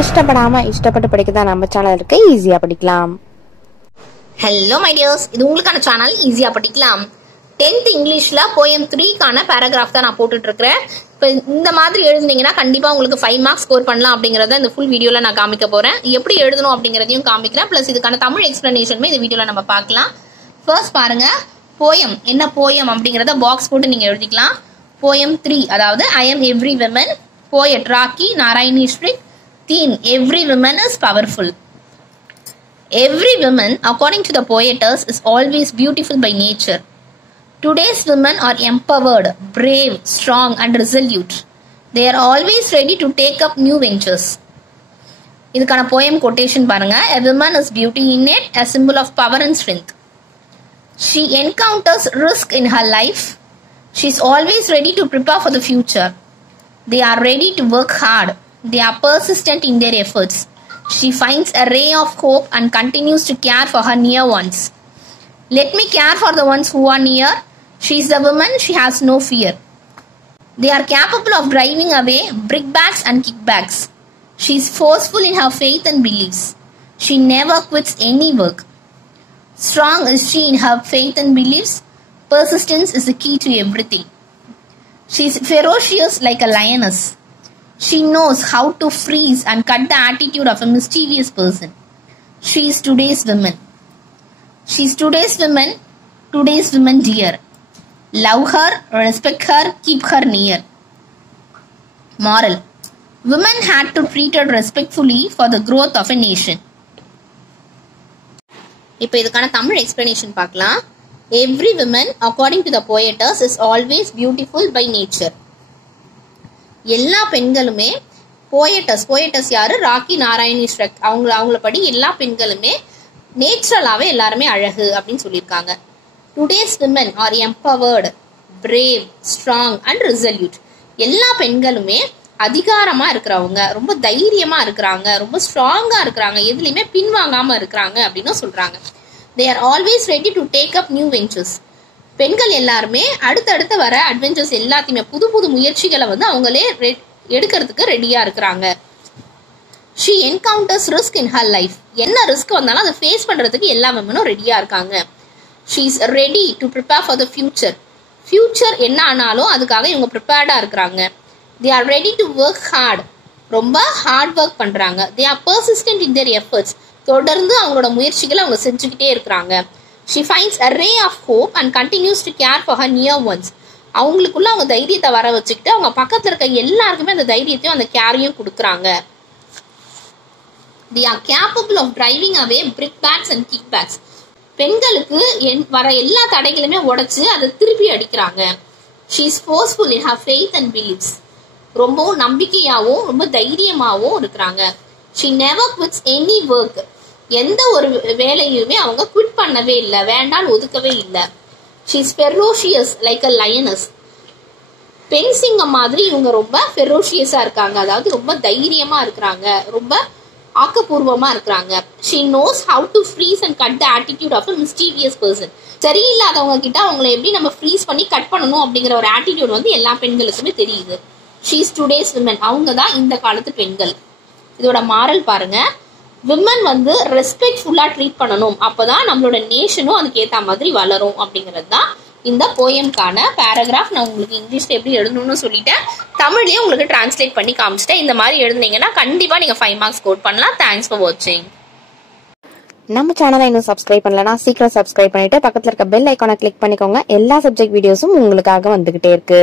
கஷ்டப்படாம இஷ்டப்பட்டு படிக்கதான் நம்ம சேனல் இருக்கு, ஈஸியா படிக்கலாம். ஹலோ மை டியர்ஸ், இது உங்களுக்கான சேனல் ஈஸியா படிக்கலாம். 10th இங்கிலீஷ்ல போயம் 3க்கான பேராகிராஃப் தான் நான் போட்டுட்டு இருக்கிறேன். இப்போ இந்த மாதிரி எழுதுனீங்கன்னா கண்டிப்பா உங்களுக்கு 5 மார்க்ஸ் ஸ்கோர் பண்ணலாம் அப்படிங்கறத இந்த ஃபுல் வீடியோல நான் காமிக்க போறேன். எப்படி எழுதணும் அப்படிங்கறதையும் காமிக்கிறேன். பிளஸ் இதுக்கான தமிழ் எக்ஸ்பிளனேஷனுமே இந்த வீடியோல நம்ம பார்க்கலாம். ஃபர்ஸ்ட் பாருங்க, போயம் என்ன போயம் அப்படிங்கறத பாக்ஸ் போட்டு நீங்க எழுதிக்கலாம். போயம் 3, அதாவது I am every woman. Poet Rakhi Narayani ஸ்ட்ரிக். Theme every woman is powerful. Every woman, according to the poetess, is always beautiful by nature. Today's women are empowered, brave, strong and resolute. They are always ready to take up new ventures. இதுக்கான poem quotation பாருங்க. A woman is beauty innate, a symbol of power and strength. She encounters risk in her life. She is always ready to prepare for the future. They are ready to work hard. They are persistent in their efforts. She finds a ray of hope and continues to care for her near ones. Let me care for the ones who are near. She is the woman, she has no fear. They are capable of driving away brickbats and kickbacks. She is forceful in her faith and beliefs. She never quits any work. Strong is she in her faith and beliefs. Persistence is the key to everything. She is ferocious like a lioness. She knows how to freeze and cut the attitude of a mischievous person. She is today's woman. She is today's woman dear. Love her, respect her, keep her near. Moral. Women had to be treated respectfully for the growth of a nation. இப்போ இதுக்கான Tamil explanation பார்க்கலாம். Every woman, according to the poetess, is always beautiful by nature. எல்லா பெண்களுமே போயட்டஸ் யாரு? ராக்கி நாராயணி ஸ்ட்ரிக். அவங்கள படி எல்லா பெண்களுமே நேச்சுரலாவே எல்லாருமே அழகு அப்படின்னு சொல்லியிருக்காங்க. Today's women are empowered, brave, strong and resolute. எல்லா பெண்களுமே அதிகாரமா இருக்கிறவங்க, ரொம்ப தைரியமா இருக்கிறாங்க, ரொம்ப ஸ்ட்ராங்கா இருக்கிறாங்க, எதுலையுமே பின்வாங்காம இருக்கிறாங்க அப்படின்னு சொல்றாங்க. They are always ready to take up new ventures. பெண்கள் எல்லாருமே அடுத்தடுத்து வர அட்வென்ச்சர்ஸ் எல்லாத்தையுமே புது புது முயற்சிகளை அவங்களே எடுக்கிறதுக்கு ரெடியா இருக்கிறாங்க. She encounters risk in her life. என்ன ரிஸ்க் வந்தாலும் அதை ஃபேஸ் பண்றதுக்கு எல்லா விமனும் ரெடியா இருக்காங்க. She is ready to prepare for the future. Future என்ன ஆனாலும் அதுக்காக இவங்க ப்ரிப்பேர்டா இருக்கிறாங்க. They are ready to work hard. ரொம்ப ஹார்ட் ஒர்க் பண்றாங்க. They are persistent in their efforts. தொடர்ந்து அவங்களோட முயற்சிகளை அவங்க செஞ்சுக்கிட்டே இருக்கிறாங்க. She finds a ray of hope and continues to care for her near ones. அவங்களுக்குள்ள அவங்க தைரியத்தை வர வச்சுக்கிட்டு அவங்க பக்கத்துல இருக்க எல்லாருக்குமே அந்த தைரியத்தையும் அந்த கேரையும் கொடுக்குறாங்க. They are capable of driving away brickbats and kickbacks. பெண்களுக்கு வர எல்லா தடைகளுமே உடைச்சு அதை திருப்பி அடிக்கிறாங்க. She is forceful in her faith and beliefs. ரொம்பவும் நம்பிக்கையாவும் ரொம்ப தைரியமாவும் இருக்கிறாங்க. She never quits any work. எந்த ஒரு வேலையுமே அவங்க குவிட் பண்ணவே இல்லை, வேண்டாம் ஒதுக்கவே இல்லை. She is ferocious like a lioness. பெண் சிங்கம் மாதிரி இவங்க ரொம்ப ஃபெரோஷியஸா இருக்காங்க, அதாவது ரொம்ப தைரியமா இருக்கிறாங்க, ரொம்ப ஆக்கப்பூர்வமா இருக்கிறாங்க. She knows how to freeze and cut the attitude of a mischievous person. சரியில்லாதவங்க கிட்ட அவங்களை எப்படி நம்ம ஃப்ரீஸ் பண்ணி கட் பண்ணணும் அப்படிங்கிற ஒரு ஆட்டிடியூட் எல்லா பெண்களுக்குமே தெரியுது. She is today's women. அவங்க தான் இந்த காலத்து பெண்கள். இதோட மாரல் பாருங்க. விமன் ரெஸ்பெக்ட்ஃபுல்லா ட்ரீட் பண்ணணும், அப்பதான் நம்மளோட நேஷனும் அதுக்கு ஏத்த மாதிரி வளரும் அப்படிங்கிறது தான் இந்த போயம்கான பேராகிராஃப். நான் உங்களுக்கு இங்கிலீஷ்ல எப்படி எழுதணும்னு சொல்லிட்டேன், தமிழ்லயே உங்களுக்கு டிரான்ஸ்லேட் பண்ணி காமிச்சிட்டேன். இந்த மாதிரி எழுதுனீங்கன்னா கண்டிப்பா நீங்க 5 மார்க்ஸ் ஸ்கோர் பண்ணலாம். தேங்க்ஸ் ஃபார் வாட்சிங். நம்ம சேனலை இன்னும் சப்ஸ்கிரைப் பண்ணலனா சீக்கிரம் சப்ஸ்கிரைப் பண்ணிட்டு பக்கத்துல இருக்க பெல் ஐகானை கிளிக் பண்ணிக்கோங்க. எல்லா சப்ஜெக்ட் வீடியோஸும் உங்களுக்காக வந்துகிட்டே இருக்கு.